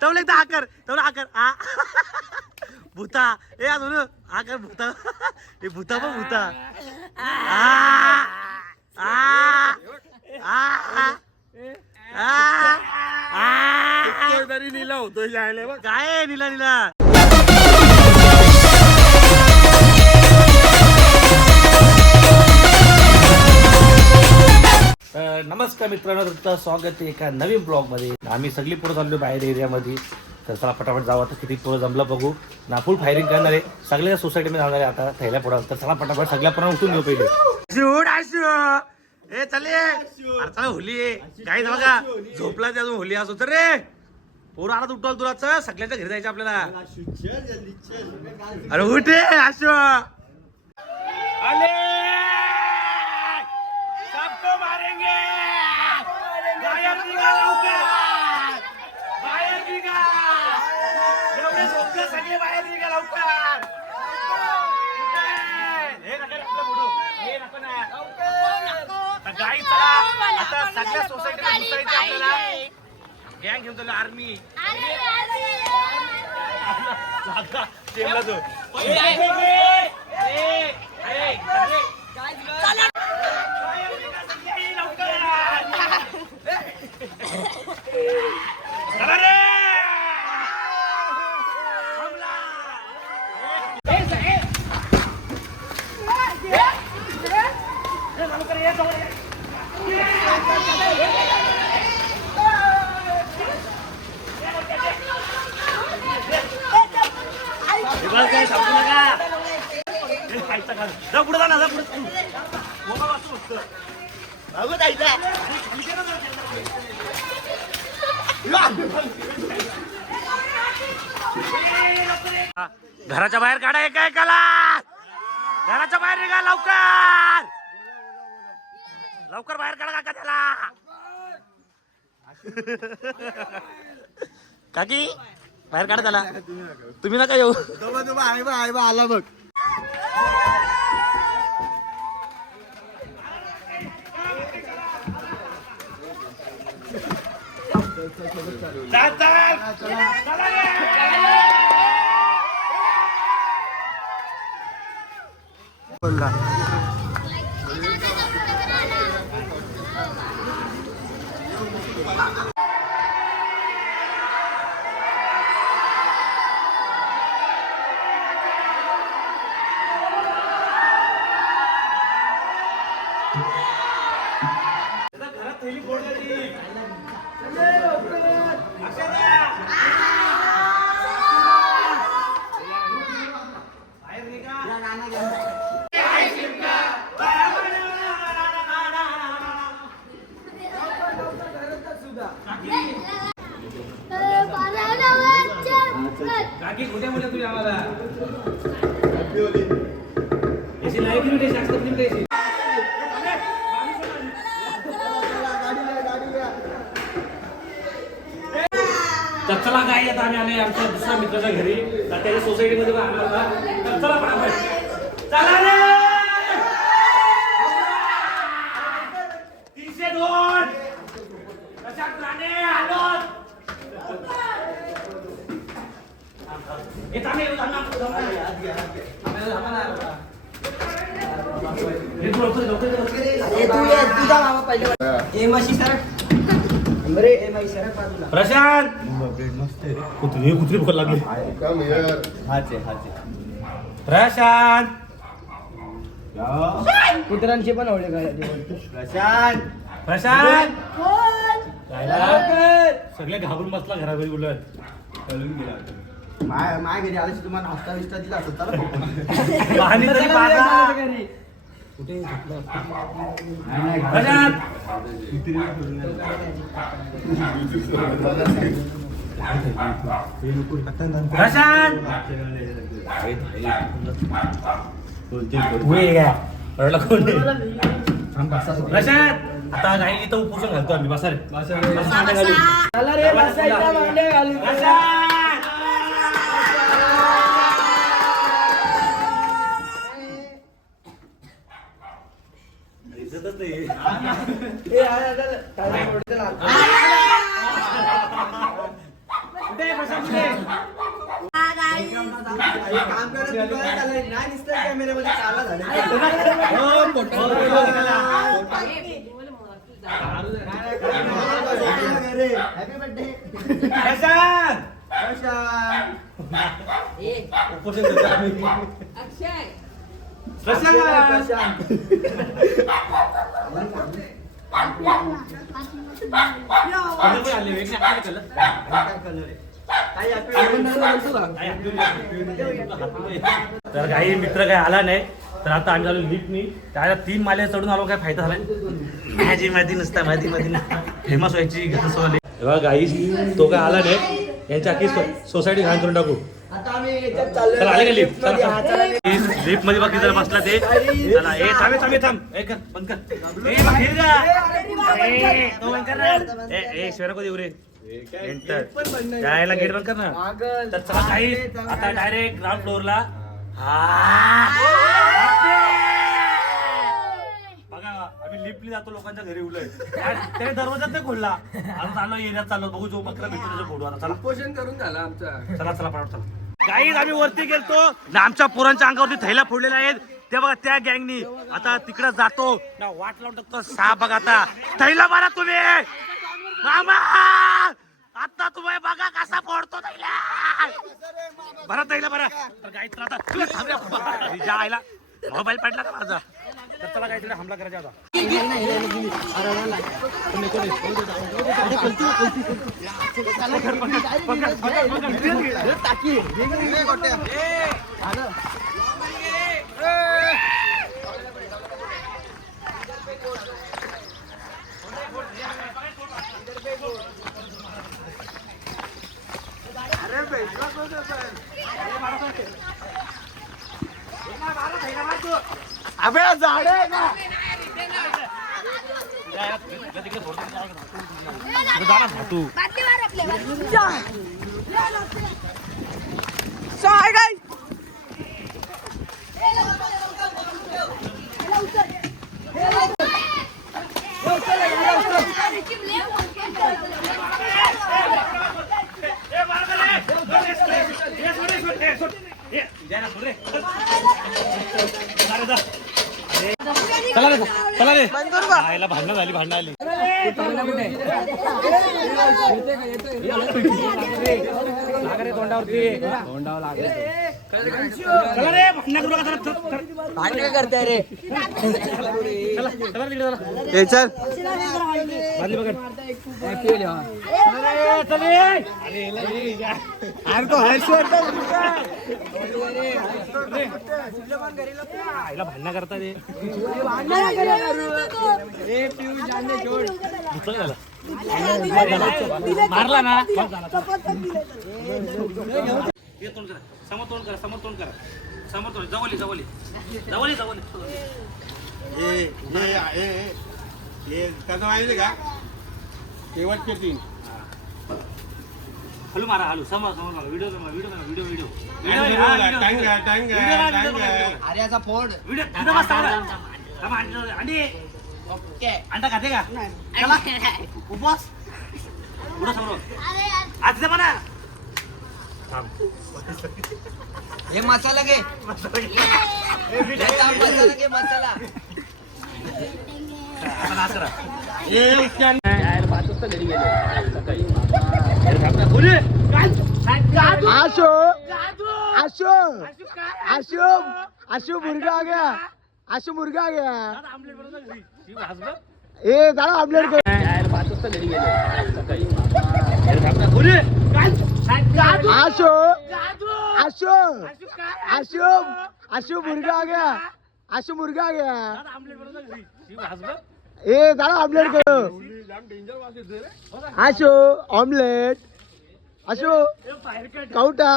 तवले एकदा आकर तवला आकर आ. भूता. ए अजून. आकर भूता. ए भूता पण भूता. आ. आ. आ. आ. आ. तरी लिहिला होतो जायला बघ. काय नीला नीला? नमस्कार मित्रांनो तुमचं स्वागत आहे एका नवीन ब्लॉगमध्ये. आम्ही सगळी पोरं चाललो बाहेर एरियामध्ये. तर चला फटाफट जाऊ आता किती पोरं जमलं बघू. ना फुल फायरिंग करणार आहे. सगळ्या सोसायटीमध्ये जाणार आहे आता थैल्या पोरं तर चला फटाफट सगळ्या पोरांना उठून घेऊ पहिले. शूट ए चले अरे चला होली आहे काय झालं का झोपला ते अजून होली असो. तर रे. पोरं आला उठवाल तुला. चल सगळ्यांच्या घरी जायचं आपल्याला. अरे उठे आशो आले सबको मारेंगे बाहेर निघा लवकर बाहेर निघा एवढे झोपले सगळे बाहेर निघा लवकर उठे. हे नका रे आपलं बुडू. हे नको ना. आता गाई चला आता सगळ्या सोसायटीला घुसायचं आपल्याला. गँग घेऊन चाललो आर्मी टेमला जा पुढे जा ना जा पुढे. घराच्या बाहेर काढा एका एकाला. घराच्या बाहेर निघा लवकर. लवकर बाहेर काढा काका त्याला. काकी बाहेर काढा त्याला. तुम्ही नका येऊ. आहे बा आहे काकी कुठे म्हणलं तुम्ही आम्हाला? याची लाइट किती द्यायची चला काय आता आम्ही आले आमच्या दुसऱ्या मित्राच्या घरी तर त्याच्या सोसायटीमध्ये पण आम्ही होता तर चला फटाफट चला रे तीनशे दोन कशात राणे आलो हे थांब, हे थांब, थांब, थांब. हे तू लवकर, लवकर, लवकर. तू ये तुझा मामा पहिले ए मशी प्रशांत! कुत्री कुत्री भूक लागली? हाचे हाचे प्रशांत! कुत्र्यांची पण आवडे काय प्रशांत! प्रशांत! जायला. सगळे घाबरून बसला घराघरी उलट. माय माय घरी आल्याशी तुम्हाला नाश्ता विस्ता दिला असता पाणी तरी पाजा. प्रशांत प्रशांत तू ये काय रडला कोण आहे? प्रशांत आता काही इथं उपोषण घालतो आम्ही बसा रे बसा रे प्रशांत प्रशांत. उपोषण करतो तर काही मित्र काय आला नाही तर आता आम्ही आलो लिफ्टनी त्याला तीन माले चढून आलो काय फायदा झालाय माझी माहिती नसता माहिती माहिती नसता. फेमस व्हायची घटसवाले तेव्हा काही तो काय आला नाही यांच्या अख्खी सोसायटी घाण करून टाकू आता आम्ही याच्यात चाललोय. चला आले का लिफ्टमध्ये. लिफ्ट. बाकी जरा बसला ते. चला ए थांबे थांबे थांब ए कर बंद कर. ए बाहेर जा. ए, तो बंद कर. ना. ए ए शिवाय नको देऊ रे. एंटर जायला गेट बंद कर ना. तर चला काही आता डायरेक्ट ग्राउंड फ्लोअरला बघा आम्ही लिफ्टली जातो लोकांच्या घरी उलय त्याने दरवाजाच नाही खोलला. आता चाललो एरियात चाललो बघू जो बकरा भेटतो त्याचा फोटो आता चला. उपोषण करून झाला आमचा. चला चला पटापट चला. गाईज आम्ही वरती गेलतो. ना आमच्या पोरांच्या अंगावरती थैला फोडलेल्या आहेत. ते बघा त्या गँगनी. आता तिकडे जातो. ना वाट लावून टाकतो. सहा बघा आता. थैला मारा तुम्ही. मामा! आता तुम्ही बघा कसा फोडतो थैला. बरा थैला बरा तर गाई तर आता तुला आईला. मोबाईल पडला का माझा? तर चला काहीतरी हमला करायचा होता. अबे झाड आहे ना. तू चला रे चला रे. आईला भांडणं झाली भांडणं आली. तोंडावरती. चला रे भांडणं करू नका चला, चला, चला. भांडण करते रे चला चला तिकडे चला हे चल बादली पकड अरे चल रे. अरे लय जा. तो हर्षवर्धन आईला भांडणं करता रे ए पिऊ जाने छोड दुसरं झालं मारला ना तोंड करा समोर तोंड करा. समोर समोर तोंड जवळ जवळ. जवळ जवळ. हे कसं माहिती का? शेवटचे तीन. हलू मारा हलू समोर समोर मारा. व्हिडिओ व्हिडिओ व्हिडिओ व्हिडिओ फोड व्हिडिओ तिथं बस थांबा. थांबा, अंडी ओके. अंडा खाते का? चला. उपवास पुढं समोर. आज थांब. हे मसाला घे. मसाला घे. आशो. आशो. आशो आशो मुर्गा आ गया. आशो मुर्गा आ गया. घरी. ए दादा ऑमलेट कर. आशो! आशो! आशो आशो! मुर्गा आ गया। आशो मुर्गा आ गया. ही. ए दादा ऑमलेट कर। आशो ऑमलेट आशो काउटा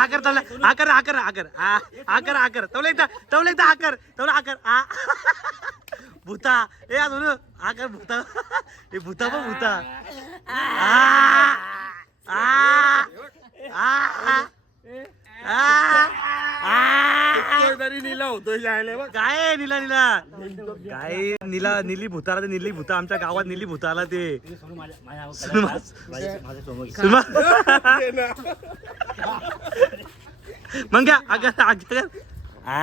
आकर तवले आकर आकर आकर आ आकर आकर तवले एकदा तवले एकदा आकर तवले आकर आ भूता. ए अजून. आकर भूता? ए भूता बघ भूता. काय निला निला? काय निला निली भूताला ते निली भूता. आमच्या गावात निली भूताला ते. मग घ्या. अगर अगर आ.